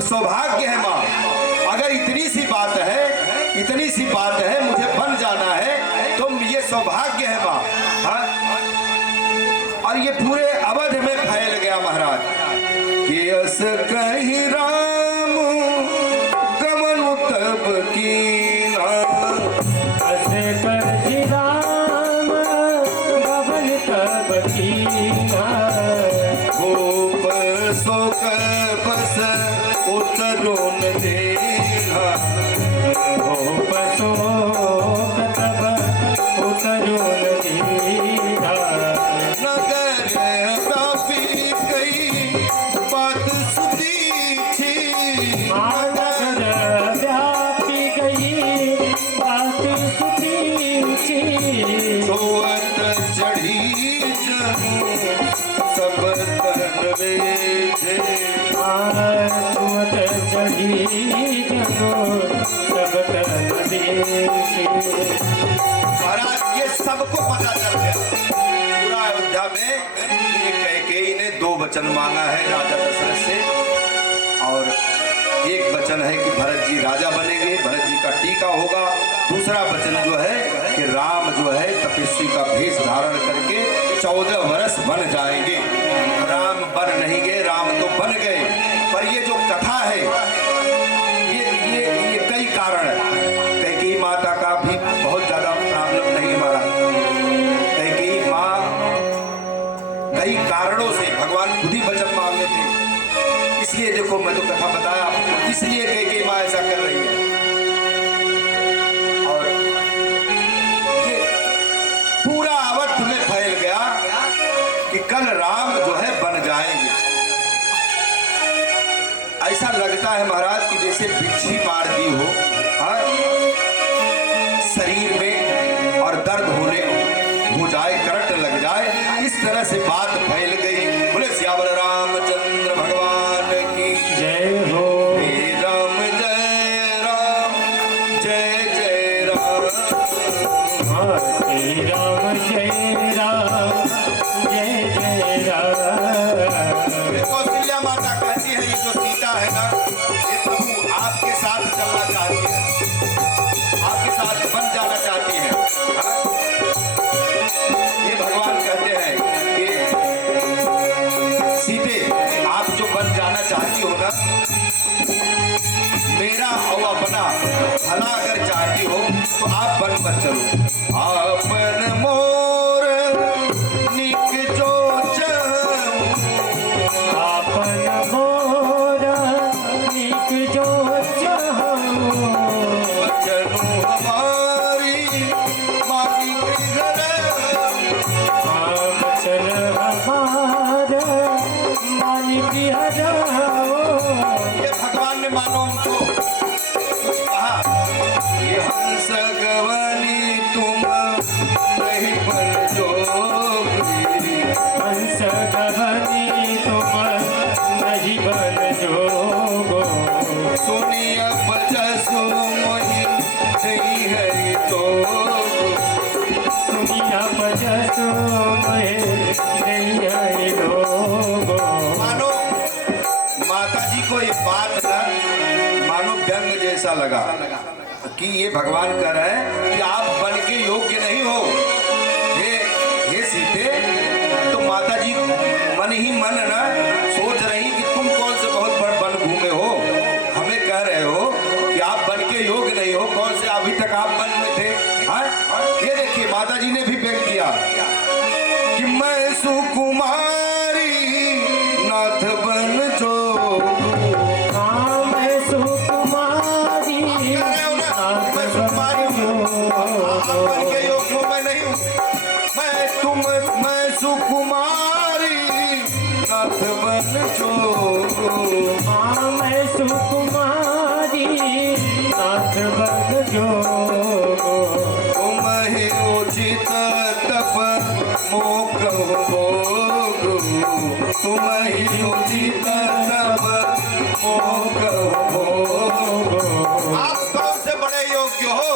सौभाग्य है माँ। अगर इतनी सी बात है मुझे बन जाना है तो ये सौभाग्य है माँ। हाँ? और ये पूरे अवध में फैल गया महाराज कि अस कहीं राम गमन तब कीना, अस कहीं राम गमन तब कीना, भूप शोक बस उतरुन देना, भूप शोक तब उतरुन दीना, नगर व्यापी कई बात सुधी थी, नगर व्यापी गई बात सुधी थी, सोअत चढ़ी जनु सब तन वेठे, छुअत चढ़ी जनो सब तन देखे। महाराज ये सबको पता चल गया पूरा अयोध्या में ये कैकेयी ने 2 वचन मांगा है राजा दशरथ से, और एक वचन है कि भरत जी राजा बनेंगे, भरत जी का टीका होगा। दूसरा वचन जो है कि राम जो है तपस्वी का भेष धारण करके 14 वर्ष बन जाएंगे। राम बन नहीं गए, राम तो बन गए, पर ये जो कथा है ये कई कारण है। कैकेयी माता का भी बहुत ज्यादा प्रॉब्लम नहीं है महाराज। कैकेयी माँ कई कारणों से भगवान खुद ही वचन मांग लेते हैं, इसलिए देखो मैं तो कथा बताया आपको, इसलिए कैकेयी माँ ऐसा कर रही है। और ये पूरा अवध में फैल गया कि कल राम जो है बन जाएंगे। ऐसा लगता है महाराज कि जैसे बिच्छी मार दी हो, हाँ? शरीर में और दर्द होने हो जाए, करंट लग जाए, इस तरह से बात फैल गई। बोले सियावर रामचंद्र भगवान की जय हो। हे राम जय राम जय जय राम, श्री राम जय राम जय जय राम। कौशल्या माता कहती है ये जो सीता है ना, ये प्रभु आपके साथ चलना चाहती है, आपके साथ बन जाना चाहती है। हाँ? ये भगवान कहते हैं कि सीते आप जो बन जाना चाहती हो ना, मेरा और अपना भला अगर चाहती हो तो आप बन मत चलो। आपन मोर निक जो चाहूं, आपन मोर निक जो चाहूं, वचनु हमारी मानिक घर, वचन हमार मानिक हजाओ। ये भगवान ने मानो उनको कुछ कहा, ये हंस गवनी तुम नहीं बन जोगी, हंस गवनी तुम नहीं बन जोगो, सुनिया बजसु मोहि नहीं है तो, दुनिया बजसो में नहीं है लोगो। मानो माता जी को ये बात ना मानो व्यंग जैसा लगा कि ये भगवान कह रहे हैं कि आप बन के योग्य नहीं हो। हे सीते, तो माता जी मन ही मन ना सोच रही कि तुम कौन से बहुत बड़ बन घूमे हो, हमें कह रहे हो कि आप बन के योग्य नहीं हो, कौन से अभी तक आप बन में थे। हाँ? ये देखिए माता जी ने भी व्यंग किया कि मैं सुकुमारी नाथ बन जो, मैं सुकुमारी मैं सुकुमारी हूँ, आप बन के योग्य हो, मैं नहीं हूँ। मैं सुकुमारी नाथ बन जो, मैं सुकुमारी नाथ बन जोगो, तुम ही उचित तप मोक भोग, तुम ही उचित तप मोक भोग। आप कौन से बड़े योग्य हो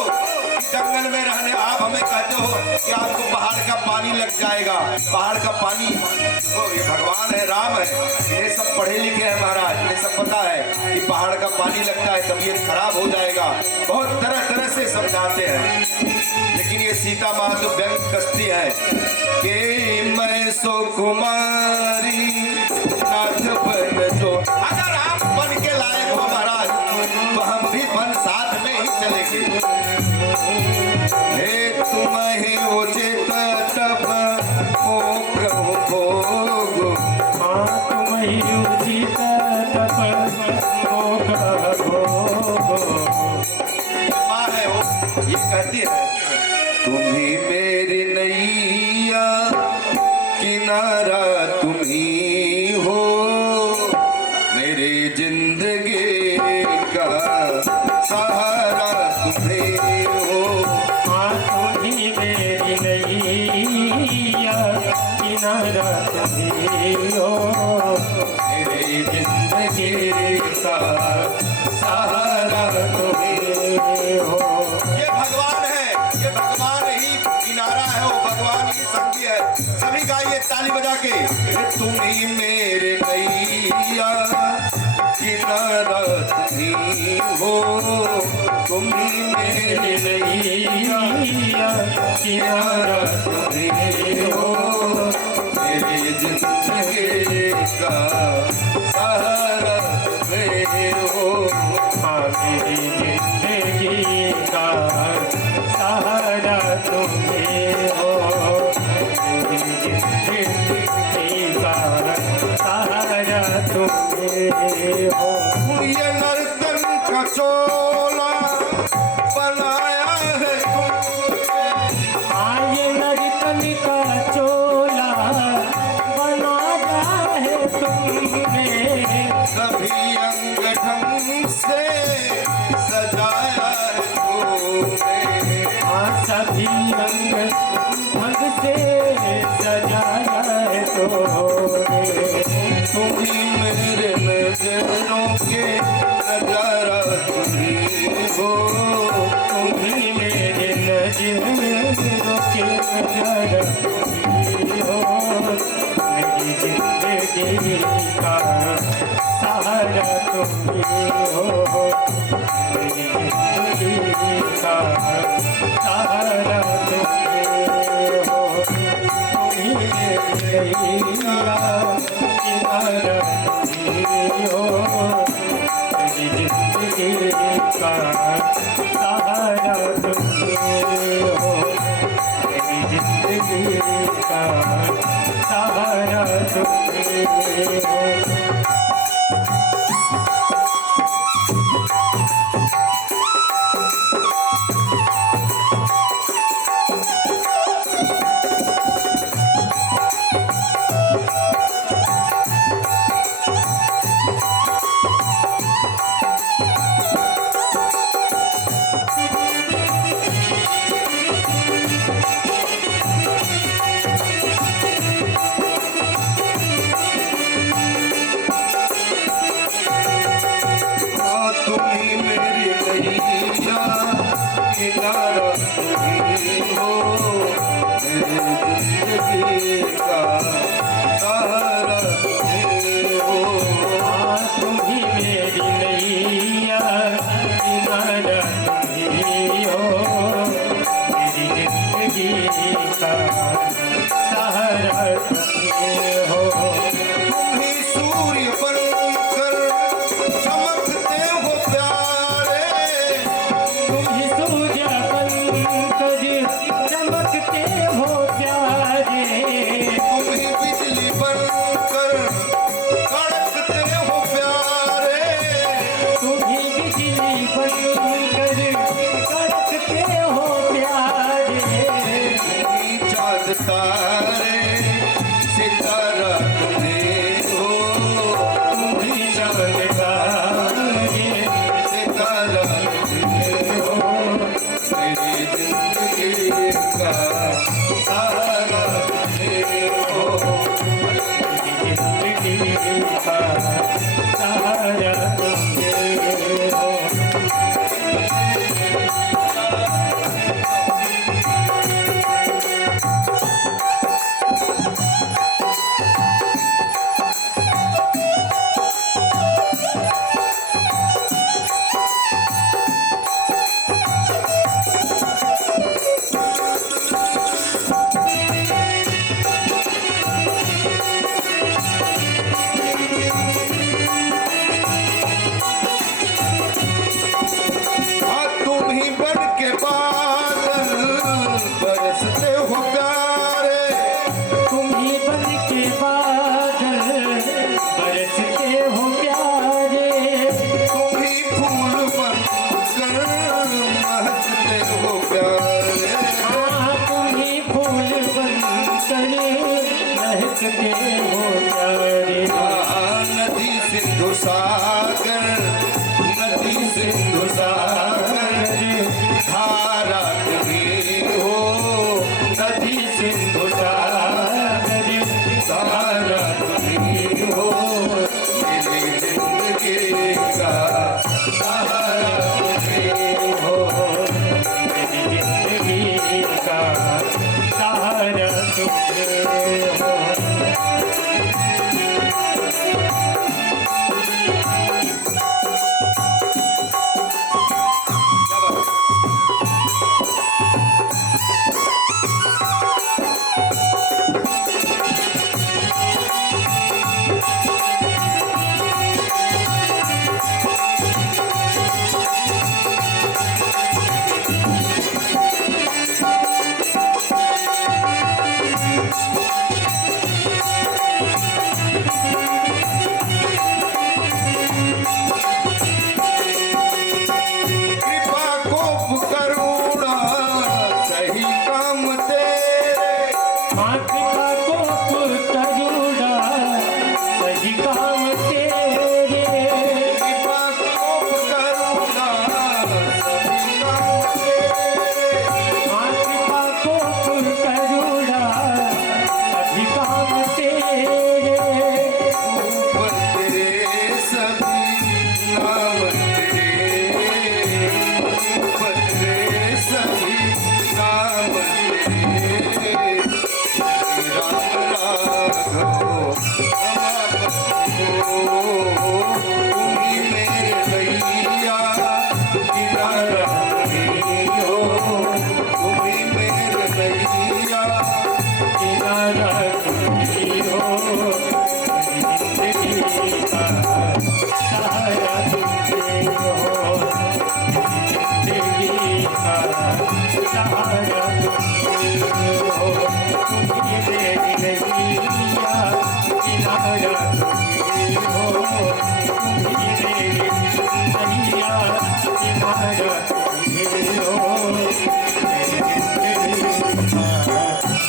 जंगल में रहने, आप हमें कहते हो कि आपको पहाड़ का पानी लग जाएगा, पहाड़ का पानी वो ये भगवान है, राम है, ये सब पढ़े लिखे हैं महाराज, इन्हें सब पता है कि पहाड़ का पानी लगता है तबीयत खराब हो जाएगा, बहुत तरह तरह से समझाते हैं। लेकिन ये सीता माँ तो व्यंग कसती है कि मैं सो कुमारी नाथ बन जो। अगर आप बन के लायक हो महाराज तो हम भी बन साथ में ही चलेंगे। हे तुम्हें उचित तप ओ प्रभु भोग। हाँ तुम ही उचित तप ओ प्रभु भोग। माँ है वो, ये कहती है तुम ही मेरी नैया किनारा तुम ही हो, मेरी जिंदगी का सहारा तुम ही हो। हाँ तुम ही मेरी नैया किनारा तुम ही हो, मेरी जिंदगी का सहारा तुम ही हो। ये भगवान है, ये भगवान ही किनारा है, वो भगवान ही संगी है। सभी गाइए ताली बजा के, तुम ही मेरे नैया किनारा तुम ही हो, तुम ही मेरे नैया किनारा तुम ही हो, मेरी जिंदगी का सहारा तुम ही हो। हाँ मेरी जिंदगी का सहारा तुम हो, मेरी जिंदगी का सहारा तुम हो। ये नर्तन का चोला बनाया है तुमने, हाँ ये नर्तन का चोला बनाया है तुमने, सभी अंग ढंग से सजाया है तुमने। हाँ सभी रंग ढंग से सजाया है तुमने। तुम ही मेरे नजरों के नजारा तुम ही हो, तुम ही मेरे नजरों के नजारा तुम ही हो, मेरी जिंदगी का सहारा तुम ही हो, मेरी जिंदगी का सहारा तुम ही हो। तुम ही मेरी नैया किनारा तुम ही हो, मेरी जिंदगी का सहारा तुम ही हो, मेरी जिंदगी का सहारा तुम ही हो। हाँ तुम ही मेरी नैया किनारा तुम ही हो, मेरी जिंदगी का सहारा तुम ही हो। हाँ तुम ही मेरी नैया किनारा तुम ही हो, मेरी जिंदगी का सहारा तुम ही हो। तुम ही सूर्य बनकर चमकते हो प्यारे, तुम ही सूर्य बनकर चमकते हो प्यारे, तुम ही बिजली बनकर कड़कते हो प्यारे, तुम ही बिजली बनकर कड़कते हो प्यारे, तुम ही चाँद तारे सितारा तुम ही हो, तुम ही चमत्कारे सितारा तुम ही हो, मेरी जिंदगी का सहारा तुम ही हो। मेरी जिंदगी का सहारा तुम हो। के हो प्यारे नदी सिंधु सागर, नदी सिंधु सागर, धारा तुम्ही हो, नदी सिंधु सागर धारा तुम्ही हो, मेरी जिंदगी का सहारा तुम्ही हो मेरी जिंदगी का सहारा तुम हो कृपा को करुणा सही काम तेरे, मातृका को करुणा सही काम तेरे कृपा को करुणा सही काम तेरे, मातृका को करुणा सही काम तेरे ऊपर तेरे सभी नाम तेरे, ऊपर तेरे सभी नाम तेरे, राम राघव तुम्ही मेरे नैया किनारा तुम्ही हो, तुम्ही मेरे नैया किनारा तुम्ही हो मेरी जिंदगी का सहारा तुम हो जिंदगी का सहारा तुम हो तुम्ही मेरी नैया किनारा तुम हो तुम्ही मेरी नैया किनारा तुम हो मेरी जिंदगी का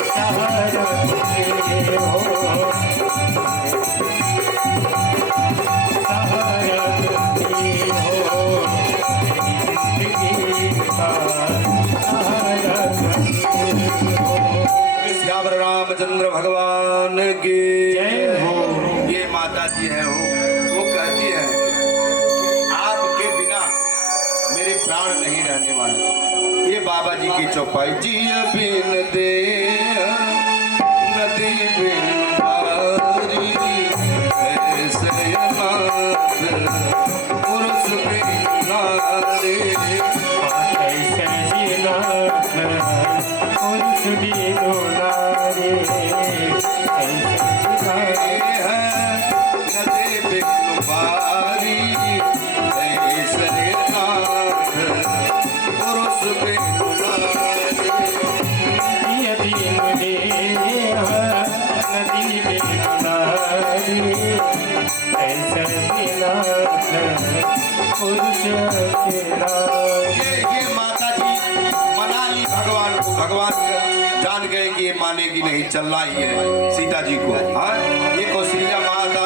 सहारा तुम हो सहारा तुम हो मेरी जिंदगी का सहारा तुम हो श्यावर रामचंद्र भगवान की जय हो। ये माता जी है वो कहती है आपके बिना मेरे प्राण नहीं रहने वाले। ये बाबा जी की चौपाई, जिय बिन दे नदी बिन बारी, ऐसे अनाथ पुरुष बिन नारी, कैसे जीनाथ पुरुष दीनो नारे कैसे जीनाथ नदी बिन बारी, ऐसे अनाथ पुरुष बिन नारी। यदि मुझे नदी बिनारी कैसे जीनाथ पुरुष ये माता जी मना ली भगवान को। भगवान जान गए कि ये मानेगी नहीं, चलना ही है सीता जी को। हाँ, ये कौशल्या माता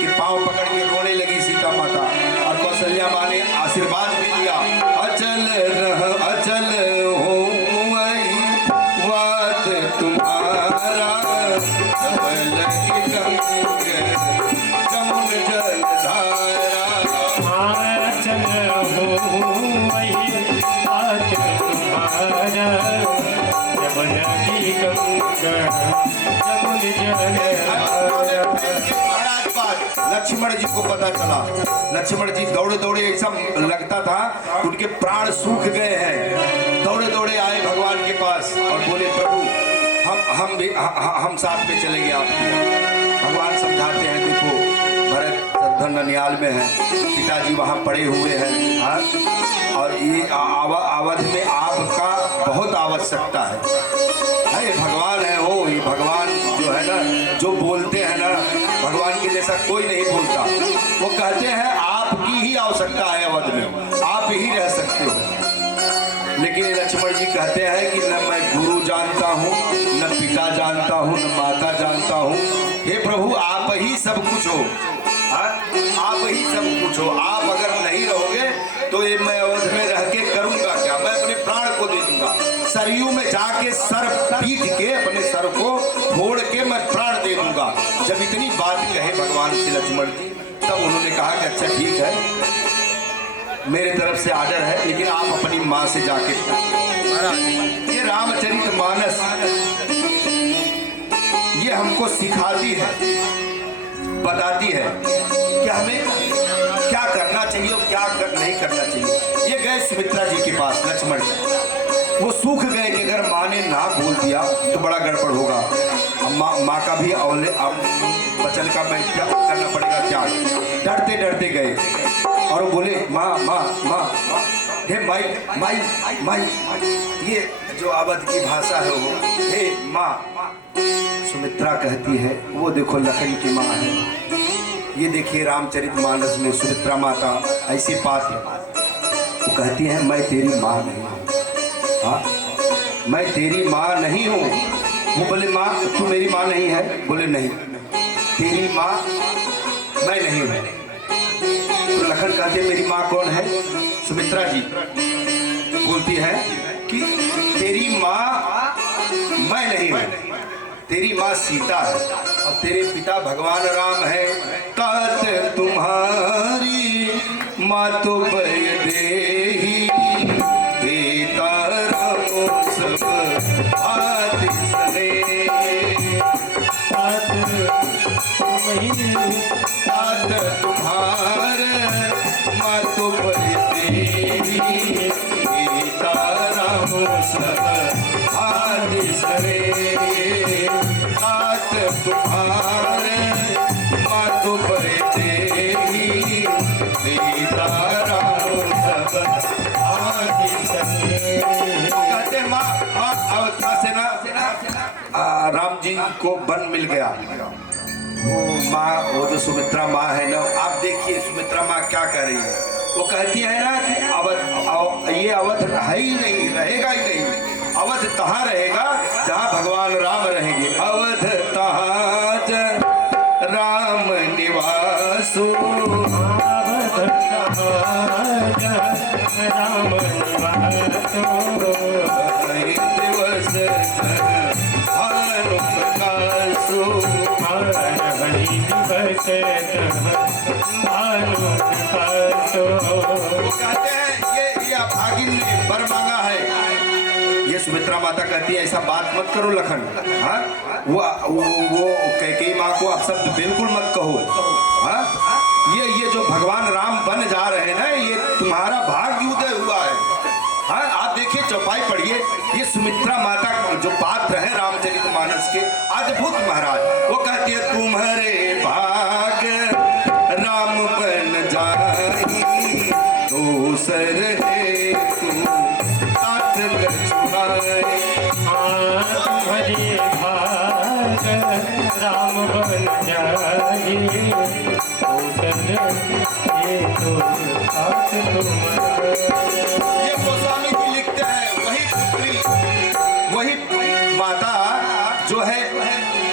के पांव पकड़ के रोने लगी सीता माता, और कौशल्या माँ ने आशीर्वाद भी दिया, अचल रह अचल हो वही बात तुम्हारा, सबल की गंग जमुन जल धारा। चल हो वही बात तुम्हारा जमुन की गंगा जमुन जल लक्ष्मण जी को पता चला। लक्ष्मण जी दौड़े दौड़े, ऐसा लगता था उनके प्राण सूख गए हैं। दौड़े दौड़े आए भगवान के पास और बोले प्रभु हम साथ में चलेंगे आपके। भगवान समझाते हैं देखो भरत शत्रुघ्न ननियाल में है, पिताजी वहाँ पड़े हुए हैं। हाँ, और ये अवध में आपका बहुत आवश्यकता है। अरे भगवान है वो, ये भगवान जो है ना, जो बोलते हैं ना, भगवान के जैसा कोई नहीं बोलता। वो कहते हैं आपकी ही आवश्यकता है अवध में, आप ही रह सकते हो। लेकिन लक्ष्मण जी कहते हैं कि न मैं गुरु जानता हूँ, न पिता जानता हूँ, न माता जानता हूँ, हे प्रभु आप ही सब कुछ हो, हाँ? आप ही सब कुछ हो। आप अगर नहीं रहोगे तो ये मैं अवध में रह के करूँगा क्या? मैं अपने प्राण को दे दूंगा, सरयू में जाके सर पीट के अपने सर को फोड़ के मैं प्राण दे दूंगा। जब इतनी बात कहे भगवान श्री लक्ष्मण जी, तब उन्होंने कहा कि अच्छा ठीक है, मेरे तरफ से आर्डर है, लेकिन आप अपनी माँ से जाके, ये रामचरितमानस ये हमको सिखाती है, बताती है कि हमें क्या करना चाहिए और क्या नहीं करना चाहिए। ये गए सुमित्रा जी के पास लक्ष्मण जी, वो सूख गए कि अगर माँ ने ना बोल दिया तो बड़ा गड़बड़ होगा। माँ का भी वचन का मैं क्या करना पड़ेगा, क्या डरते डरते गए और वो बोले माँ माँ माँ, हे माई माई माई, ये जो अवध की भाषा है वो हे माँ। सुमित्रा कहती है वो देखो लखन की माँ है, ये देखिए रामचरितमानस में सुमित्रा माता ऐसी बात है, वो कहती है मैं तेरी माँ नहीं हूँ, हाँ मैं तेरी माँ नहीं हूँ। वो बोले माँ तू मेरी माँ नहीं है? बोले नहीं, तेरी माँ मैं नहीं हूँ। तो लखन कहते मेरी माँ कौन है? सुमित्रा जी बोलती है कि तेरी माँ मैं नहीं हूँ, तेरी माँ सीता है और तेरे पिता भगवान राम है। तात तुम्हारी माँ तो बय देही, पिता राम सब आदि सने। तात तुम्हारे माँ तो बय देही, पिता राम सब आदि सने। तात तुम्हारे माँ तो बय देही, पिता राम सब आदि सने। कहते माँ अवता से ना राम जी को वन मिल गया। वो माँ, वो जो सुमित्रा माँ है ना, आप देखिए सुमित्रा माँ क्या कह रही है। वो कहती है ना कि अवध, ये अवध है ही नहीं, रहेगा ही नहीं। अवध तहाँ रहेगा जहाँ भगवान राम रहेंगे। अवध तहाँ राम निवासो, अवध तहाँ राम निवासो। दिवस भानु प्रकाशो, हरि दिवस भानु प्रकाशो। वो कहते हैं ये अभागिन ने वर मांगा है। ये सुमित्रा माता कहती है ऐसा बात मत करो लखन, हाँ वो कैकेयी माँ को आप शब्द बिल्कुल मत कहो, हाँ ये जो भगवान राम बन जा रहे हैं ना, ये तुम्हारा भाग्य उदय हुआ है। हाँ आप देखिए चौपाई पढ़िए, ये सुमित्रा माता जो पात्र है रामचरितमानस के अद्भुत महाराज। वो कहती है तुम्हारे भाग राम बन जाई, दोसर है तू तात लक्ष्मण। तुम्हारे भाग राम बन जाई, ये गोस्वामी जी लिखते हैं, वही पुत्री, वही माता जो है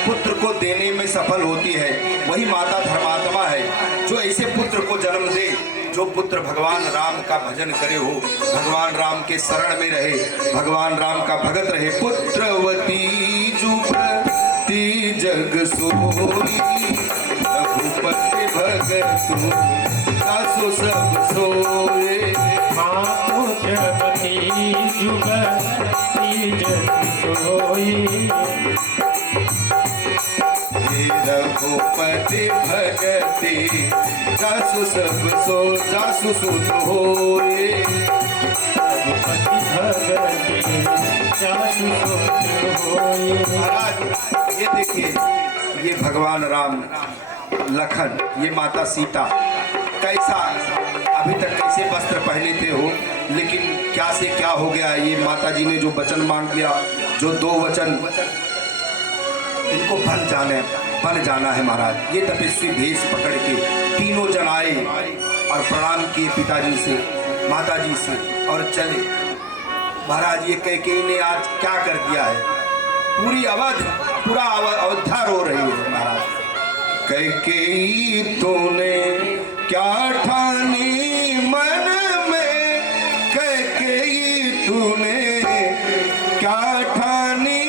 पुत्र को देने में सफल होती है, वही माता धर्मात्मा है जो ऐसे पुत्र को जन्म दे, जो पुत्र भगवान राम का भजन करे हो, भगवान राम के शरण में रहे, भगवान राम का भगत रहे। पुत्रवती जुगति जग सोई, रघुपति भगतु सासु सब सोए। पुत्रवती जुगति जग सोई, रघुपति भगति जासु सब सो, जासु सुत होए। रघुपति भगति जासु सुत होए। महाराज ये देखिए, ये भगवान राम, लखन, ये माता सीता कैसा अभी तक कैसे वस्त्र पहने थे हो, लेकिन क्या से क्या हो गया। ये माता जी ने जो वचन मांग लिया, जो दो वचन, इनको बन जाना है महाराज। ये तपस्वी भेष पकड़ के तीनों जन आए और प्रणाम किए पिताजी से, माताजी से और चले। महाराज ये कैकेयी ने आज क्या कर दिया है, पूरी अवध पूरा अयोध्या रो रही है महाराज। कैकेयी तूने क्या ठानी मन में, कैकेयी तूने क्या ठानी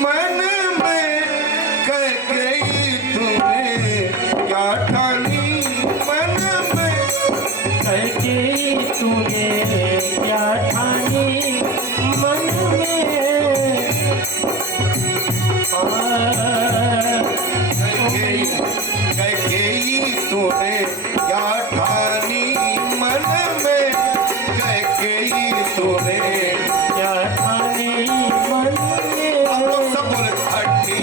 मन में, कैकेयी तूने क्या ठानी मन में, कैकेयी तूने क्या ठानी मन में। कैकेयी तूने क्या ठानी मन में, कैकेयी तूने क्या ठानी मन में। आप लोग सब बोले अठी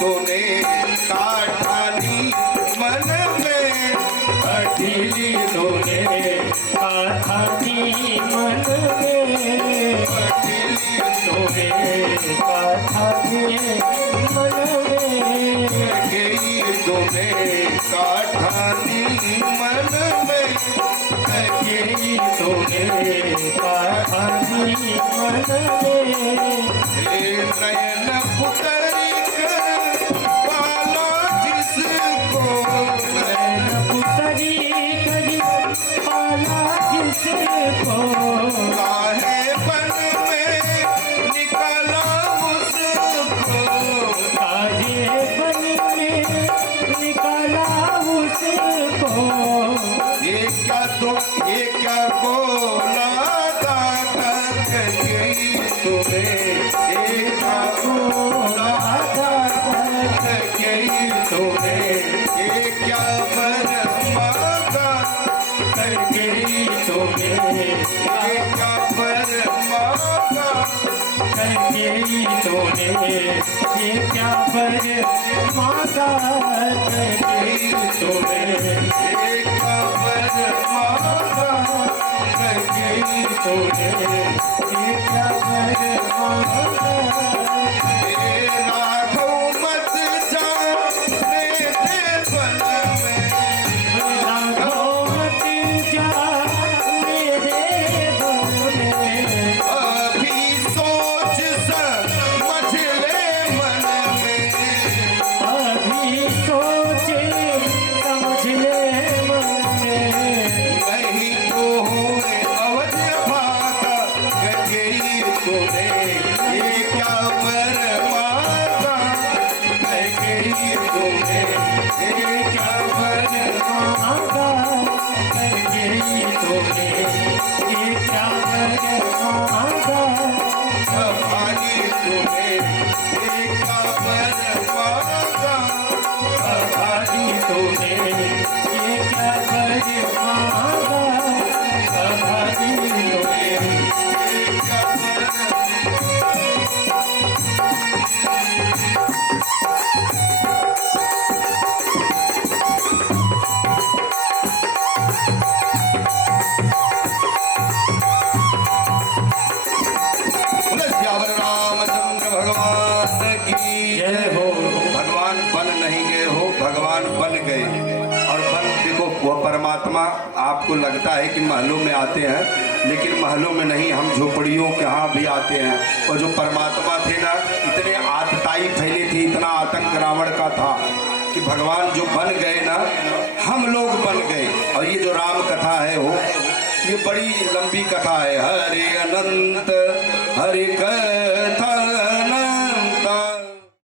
तूने का ठानी मन में, अठी तूने क्या ठानी मन में। अठी तूने क्या ठानी मन में। कैकेयी तूने का ठानी मन में, कैकेयी तूने क्या ठानी मन में। नयन पुतरी कर पाला जिसको, नैन पुतरी करी पाला जिसको। काहे बन में निकाला उसको, काहे बन में निकाला उसको। ये क्या बोला था कैकेयी तूने, ये क्या बोला था कैकेयी तूने, ये क्या बरमाता कैकेयी तूने ये क्या बरमाता, कैकेयी तूने ये क्या बर माता। कैकेयी तूने ये क्या बरमाता, कैकेयी तूने ये क्या बर माता। राघव मत जाने दे वन में, राघव मत जाने दे वन में। अभी सोच समझ ले मन में, अभी सोचे समझ ले मन में। नहीं तो हुए अवध भागा, कैकेयी तूने ये क्या बरमाता, कैकेयी तूने ये क्या माता कैकेयी तूने ये क्या बर माता। भागी तूने ये क्या बरमाता, अभागी तूने ये क्या बर माता। अभागी तूने ये क्या बरमाता। श्यावर रामचंद्र भगवान की जय हो। भगवान बन नहीं गए हो, भगवान बन गए। और बन देखो, वह परमात्मा आपको लगता है कि महलों में आते हैं, लेकिन महलों में नहीं, हम झोपड़ियों के यहाँ भी आते हैं। और जो परमात्मा थे ना, इतने आतताई फैली थी, इतना आतंक रावण का था कि भगवान जो बन गए ना, हम लोग बन गए। और ये जो राम कथा है वो, ये बड़ी लंबी कथा है। हरे अनंत हरि कथा